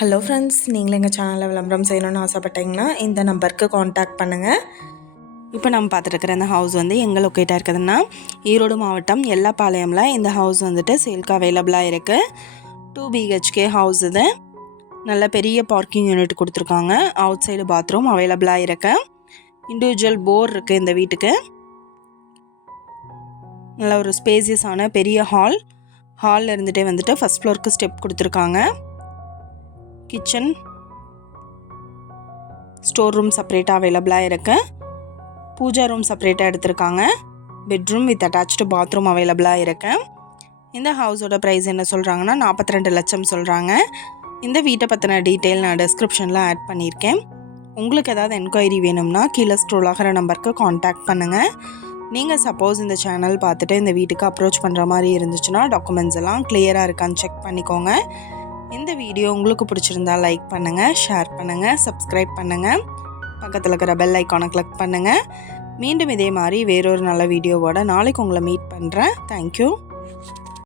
Hello friends, நீங்களும் எங்கள் சேனலில் விளம்பரம் செய்யணும்னு ஆசைப்பட்டீங்கன்னா இந்த நம்பருக்கு காண்டாக்ட் பண்ணுங்கள். இப்போ நம்ம பார்த்துட்டு இந்த ஹவுஸ் வந்து எங்கே லொக்கேட்டாக இருக்குதுன்னா ஈரோடு மாவட்டம் எல்லப்பாளையமில் இந்த ஹவுஸ் வந்துட்டு சேல்க்கு அவைலபிளாக இருக்குது. 2 BHK ஹவுஸ். இது நல்ல பெரிய பார்க்கிங் யூனிட் கொடுத்துருக்காங்க. அவுட் சைடு பாத்ரூம் அவைலபிளாக இருக்கு. இண்டிவிஜுவல் போர் இருக்குது இந்த வீட்டுக்கு. நல்ல ஒரு ஸ்பேசியஸான பெரிய ஹாலில் இருந்துகிட்டே வந்துட்டு ஃபஸ்ட் ஃப்ளோருக்கு ஸ்டெப் கொடுத்துருக்காங்க. கிச்சன், ஸ்டோர் ரூம் செப்பரேட்டாக அவைலபிளாக இருக்குது. பூஜா ரூம் செப்பரேட்டாக எடுத்திருக்காங்க. பெட்ரூம் வித் அட்டாச்டு பாத்ரூம் அவைலபிளாக இருக்குது. இந்த ஹவுஸோட ப்ரைஸ் என்ன சொல்கிறாங்கன்னா 42 லட்சம் சொல்கிறாங்க. இந்த வீட்டை பற்றின டீட்டெயில் நான் டிஸ்கிரிப்ஷனில் ஆட் பண்ணியிருக்கேன். உங்களுக்கு ஏதாவது என்கொயரி வேணும்னா கீழே ஸ்க்ரோல் ஆகிற நம்பருக்கு காண்டாக்ட் பண்ணுங்கள். நீங்கள் சப்போஸ் இந்த சேனல் பார்த்துட்டு இந்த வீட்டுக்கு அப்ரோச் பண்ணுற மாதிரி இருந்துச்சுன்னா டாக்குமெண்ட்ஸ் எல்லாம் கிளியராக இருக்கான்னு செக் பண்ணிக்கோங்க. இந்த வீடியோ உங்களுக்கு பிடிச்சிருந்தா லைக் பண்ணுங்கள், ஷேர் பண்ணுங்கள், சப்ஸ்கிரைப் பண்ணுங்கள், பக்கத்தில் இருக்கிற பெல் ஐக்கானை கிளிக் பண்ணுங்கள். மீண்டும் இதே மாதிரி வேறொரு நல்ல வீடியோவோட நாளைக்கு உங்களை மீட் பண்ணுறேன். தேங்க்யூ.